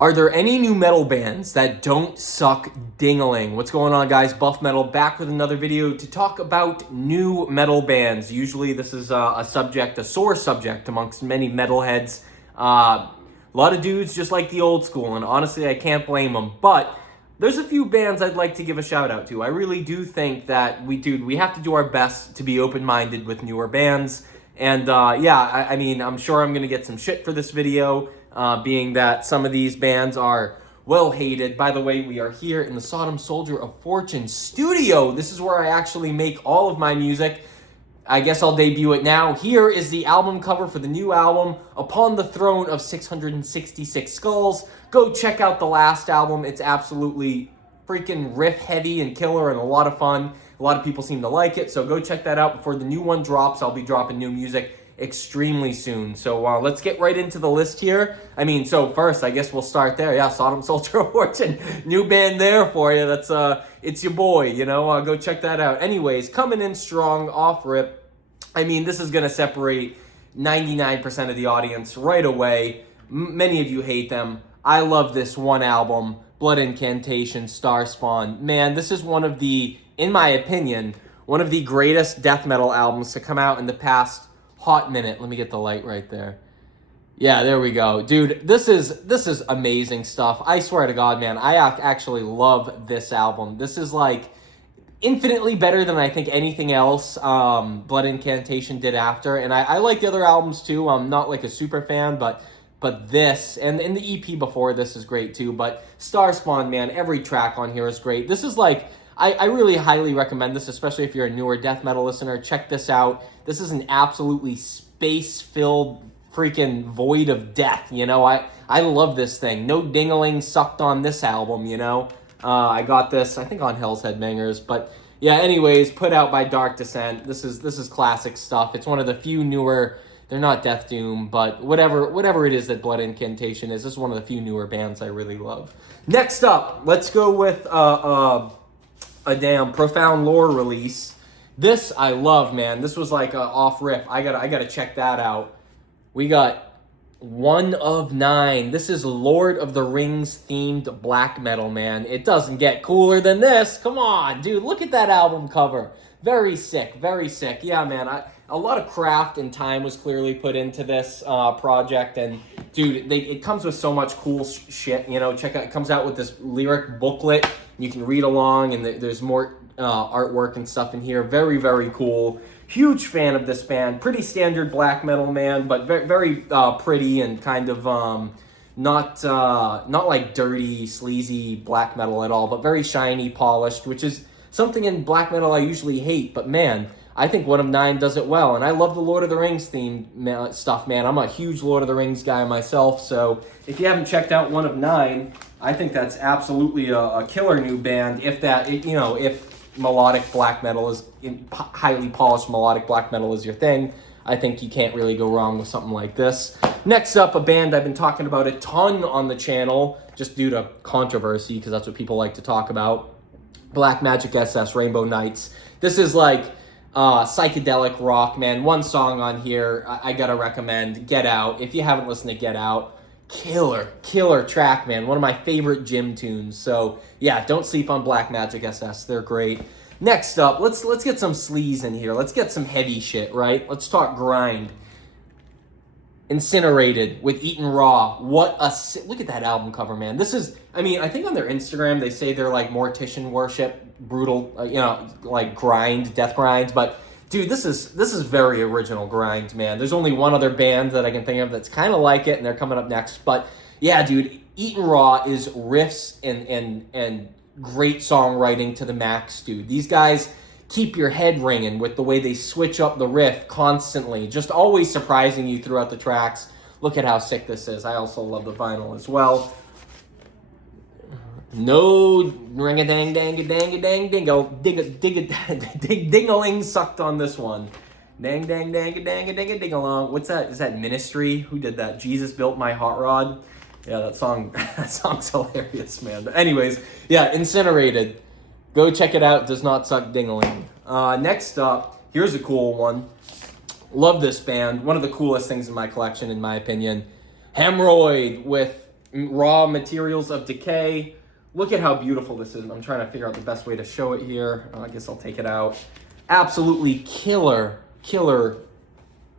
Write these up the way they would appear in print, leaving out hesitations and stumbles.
Are there any new metal bands that don't suck ding-a-ling? What's going on, guys? Buffmetal back with another video to talk about new metal bands. Usually this is a sore subject amongst many metalheads. A lot of dudes just like the old school, and honestly, I can't blame them. But there's a few bands I'd like to give a shout out to. I really do think that we have to do our best to be open-minded with newer bands. And I mean, I'm sure I'm going to get some shit for this video, being that some of these bands are well hated. By the way, we are here in the Sodom Soldier of Fortune studio. This is where I actually make all of my music. I guess I'll debut it now. Here is the album cover for the new album, Upon the Throne of 666 Skulls. Go check out the last album. It's absolutely freaking riff heavy and killer and a lot of fun. A lot of people seem to like it, so go check that out before the new one drops. I'll be dropping new music extremely soon. So let's get right into the list here. I mean, so first, I guess we'll start there. Yeah, Sodom Soldier of Fortune. New band there for you. That's it's your boy, you know. Go check that out. Anyways, coming in strong off rip. I mean, this is going to separate 99% of the audience right away. Many of you hate them. I love this one album, Blood Incantation, Star Spawn. Man, this is one of the, in my opinion, one of the greatest death metal albums to come out in the past hot minute. Let me get the light right there. Yeah, there we go. Dude, this is amazing stuff. I swear to God, man, I actually love this album. This is like infinitely better than I think anything else Blood Incantation did after. And I like the other albums too. I'm not like a super fan, but this, and the EP before this is great too. But Star Spawn, man, every track on here is great. This is like, I really highly recommend this, especially if you're a newer death metal listener. Check this out. This is an absolutely space-filled freaking void of death, you know? I love this thing. No ding-a-ling sucked on this album, you know? I got this, I think, on Hell's Headbangers. But yeah, anyways, put out by Dark Descent. This is classic stuff. It's one of the few newer, they're not Death Doom, but whatever it is that Blood Incantation is, this is one of the few newer bands I really love. Next up, let's go with a damn Profound Lore release. This I love, man. This was like off rip. I gotta check that out. We got One of Nine. This is Lord of the Rings themed black metal, man. It doesn't get cooler than this. Come on, dude. Look at that album cover. Very sick, very sick. Yeah, man. A lot of craft and time was clearly put into this project, and dude, it comes with so much cool shit. You know, check out. It comes out with this lyric booklet. You can read along, and there's more artwork and stuff in here. Very, very cool. Huge fan of this band. Pretty standard black metal, man, but very, very pretty and kind of not like dirty, sleazy black metal at all, but very shiny, polished, which is something in black metal I usually hate. But man, I think One of Nine does it well, and I love the Lord of the Rings theme stuff, man. I'm a huge Lord of the Rings guy myself, so if you haven't checked out One of Nine, I think that's absolutely a killer new band. If melodic black metal is highly polished melodic black metal is your thing, I think you can't really go wrong with something like this. Next up, a band I've been talking about a ton on the channel, just due to controversy, because that's what people like to talk about. Black Magic SS, Rainbow Nights. This is like psychedelic rock, man. One song on here I gotta recommend, Get Out. If you haven't listened to Get Out, killer track, man. One of my favorite gym tunes. So yeah, don't sleep on Black Magic SS. They're great. Next up, let's get some sleaze in here. Let's get some heavy shit, right? Let's talk grind. Incinerated with Eaten Raw. Look at that album cover, man. This is, I mean, I think on their Instagram they say they're like mortician worship, brutal, like grind, death grinds, but dude, this is very original grind, man. There's only one other band that I can think of that's kind of like it, and they're coming up next. But yeah, dude, Eaten Raw is riffs and great songwriting to the max, dude. These guys keep your head ringing with the way they switch up the riff constantly, just always surprising you throughout the tracks. Look at how sick this is. I also love the vinyl as well. No ding-a-ling sucked on this one. Ding-a-ling. What's that? Is that Ministry? Who did that? Jesus Built My Hot Rod? Yeah, that song's hilarious, man. But anyways, yeah, Incinerated. Go check it out. Does not suck ding-a-ling. Next up, here's a cool one. Love this band. One of the coolest things in my collection, in my opinion. Hemorrhoid with Raw Materials of Decay. Look at how beautiful this is. I'm trying to figure out the best way to show it here. I guess I'll take it out. Absolutely killer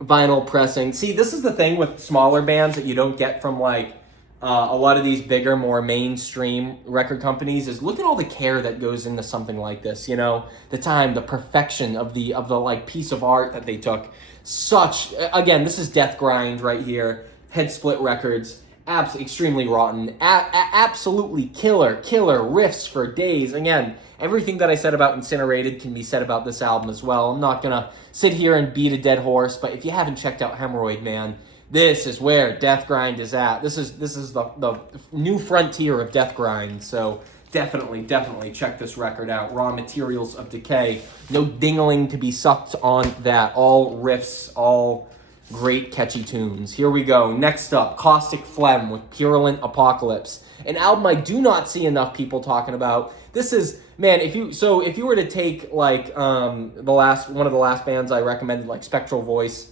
vinyl pressing. See, this is the thing with smaller bands that you don't get from like a lot of these bigger, more mainstream record companies, is look at all the care that goes into something like this. You know, the time, the perfection of the like piece of art that they took. Such, again, this is Death Grind right here. Head Split Records. Extremely rotten. Absolutely killer riffs for days. Again, everything that I said about Incinerated can be said about this album as well. I'm not gonna sit here and beat a dead horse, but if you haven't checked out Hemorrhoid Man, this is where Death Grind is at. This is the new frontier of Death Grind. So definitely check this record out. Raw Materials of Decay. No ding-a-ling to be sucked on that. All riffs, all great catchy tunes. Here we go. Next up, Caustic Phlegm with Purulent Apocalypse. An album I do not see enough people talking about. This is, man, if you were to take like one of the last bands I recommended, like Spectral Voice,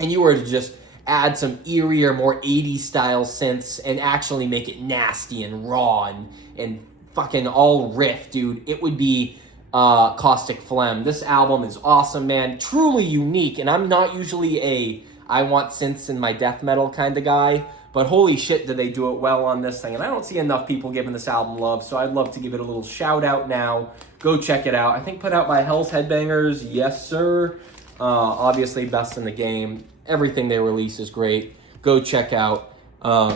and you were to just add some eerier, more 80s style synths and actually make it nasty and raw and fucking all riff, dude, it would be Caustic Phlegm. This album is awesome, man. Truly unique, and I'm not usually I want synths in my death metal kind of guy, but holy shit did they do it well on this thing. And I don't see enough people giving this album love, so I'd love to give it a little shout out now. Go check it out. I think put out by Hell's Headbangers. Yes, sir. Obviously best in the game. Everything they release is great. Go check out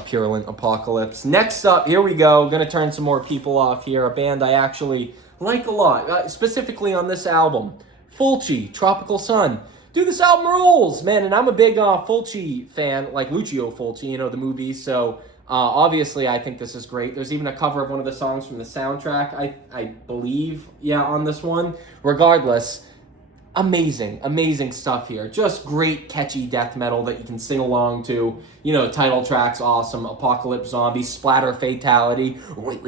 Purulent Apocalypse. Next up, here we go. Gonna turn some more people off here. A band I actually like a lot, specifically on this album. Fulci, Tropical Sun. Dude, this album rules, man. And I'm a big Fulci fan, like Lucio Fulci, you know, the movies. So obviously I think this is great. There's even a cover of one of the songs from the soundtrack, I believe, yeah, on this one. Regardless, amazing stuff here. Just great catchy death metal that you can sing along to. You know, title track's awesome. Apocalypse Zombie, Splatter Fatality. Wait.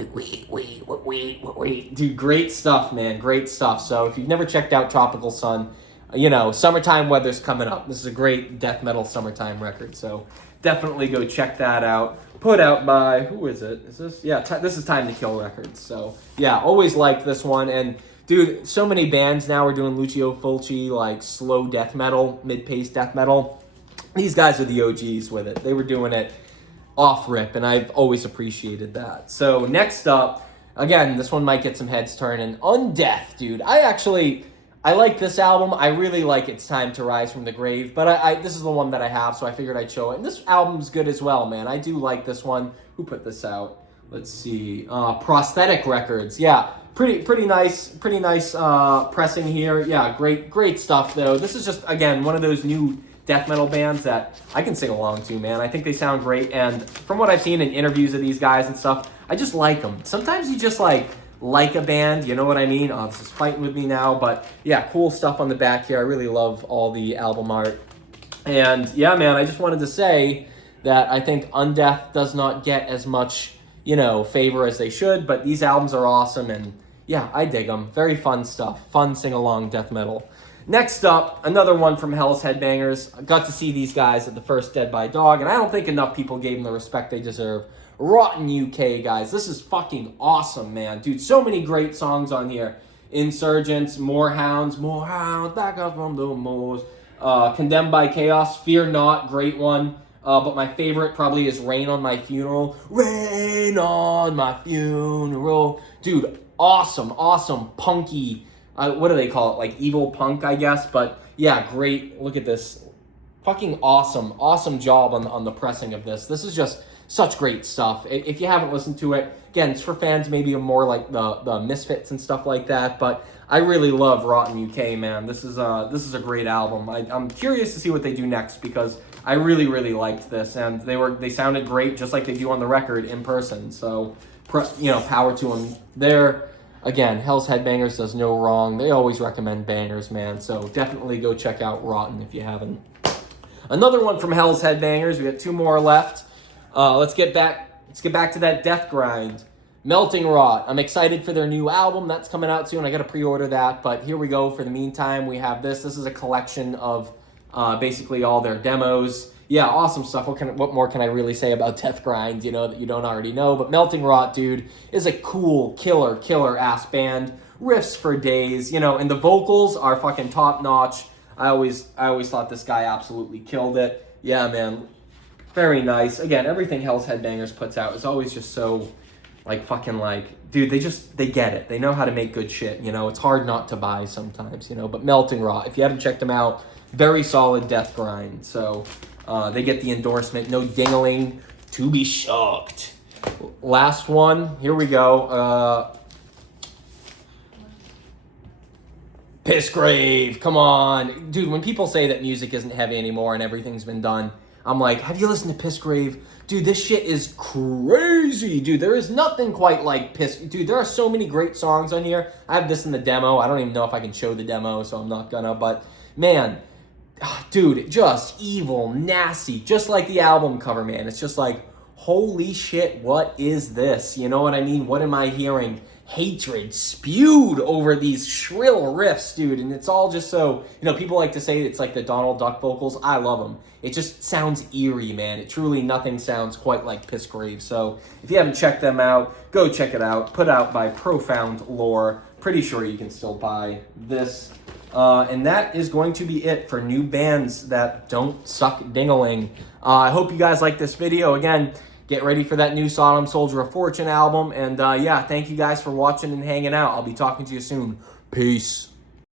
Dude, great stuff, man. Great stuff. So if you've never checked out Tropical Sun, you know, summertime weather's coming up. This is a great death metal summertime record. So definitely go check that out. Put out by, who is it? Is this? Yeah, this is Time to Kill Records. So yeah, always liked this one. And dude, so many bands now are doing Lucio Fulci, like slow death metal, mid-paced death metal. These guys are the OGs with it. They were doing it off rip, and I've always appreciated that. So next up, again, this one might get some heads turning. Undeath, dude. I like this album. I really like It's Time to Rise from the Grave, but this is the one that I have, so I figured I'd show it. And this album's good as well, man. I do like this one. Who put this out? Let's see. Prosthetic Records. Yeah. Pretty nice pressing here. Yeah, great stuff though. This is just, again, one of those new death metal bands that I can sing along to, man. I think they sound great, and from what I've seen in interviews of these guys and stuff, I just like them. Sometimes you just like a band, you know what I mean? Oh, this is fighting with me now, but yeah, cool stuff on the back here. I really love all the album art. And yeah, man, I just wanted to say that I think Undeath does not get as much, you know, favor as they should, but these albums are awesome, and yeah, I dig them. Very fun stuff. Fun sing-along death metal. Next up, another one from Hell's Headbangers. I got to see these guys at the first Dead by Dog, and I don't think enough people gave them the respect they deserve. Rotten UK, guys. This is fucking awesome, man. Dude, so many great songs on here. Insurgents, More Hounds, back up from the moors. Condemned by Chaos, Fear Not, great one. But my favorite probably is Rain on My Funeral. Rain on My Funeral. Dude, awesome, punky, what do they call it? Like evil punk, I guess. But yeah, great. Look at this. Fucking awesome job on the pressing of this. This is just such great stuff. If you haven't listened to it, again, it's for fans maybe of more like the Misfits and stuff like that. But I really love Rotten UK, man. This is a great album. I'm curious to see what they do next, because I really liked this, and they sounded great just like they do on the record in person. So power to them there. Again, Hell's Headbangers does no wrong. They always recommend bangers, man. So definitely go check out Rotten if you haven't. Another one from Hell's Headbangers. We got two more left. Let's get back to that Death Grind. Melting Rot. I'm excited for their new album. That's coming out soon. I got to pre-order that. But here we go. For the meantime, we have this. This is a collection of basically all their demos. yeah, awesome stuff. What more can I really say about Death Grind, that you don't already know? But Melting Rot, dude, is a cool, killer ass band. Riffs for days, and the vocals are fucking top notch. I always thought this guy absolutely killed it. Yeah, man, very nice. Again, everything Hell's Headbangers puts out is always just so, dude, they get it. They know how to make good shit, It's hard not to buy sometimes, But Melting Rot, if you haven't checked them out, very solid death grind. So they get the endorsement. No ding-a-ling to be shocked. Last one. Here we go. Pissgrave. Come on. Dude, when people say that music isn't heavy anymore and everything's been done, I'm like, have you listened to Pissgrave? Dude, this shit is crazy. Dude, there is nothing quite like Piss. Dude, there are so many great songs on here. I have this in the demo. I don't even know if I can show the demo, so I'm not gonna. But, man, dude, just evil, nasty. Just like the album cover, man. It's just like, holy shit, what is this? You know what I mean? What am I hearing? Hatred spewed over these shrill riffs, dude, and it's all just so, people like to say it's like the Donald Duck vocals. I love them. It just sounds eerie, man. It truly, nothing sounds quite like Pissgrave. So if you haven't checked them out, go check it out. Put out by Profound Lore. Pretty sure you can still buy this. And that is going to be it for new bands that don't suck ding-a-ling. I hope you guys like this video. Again, get ready for that new Sodom Soldier of Fortune album. And yeah, thank you guys for watching and hanging out. I'll be talking to you soon. Peace.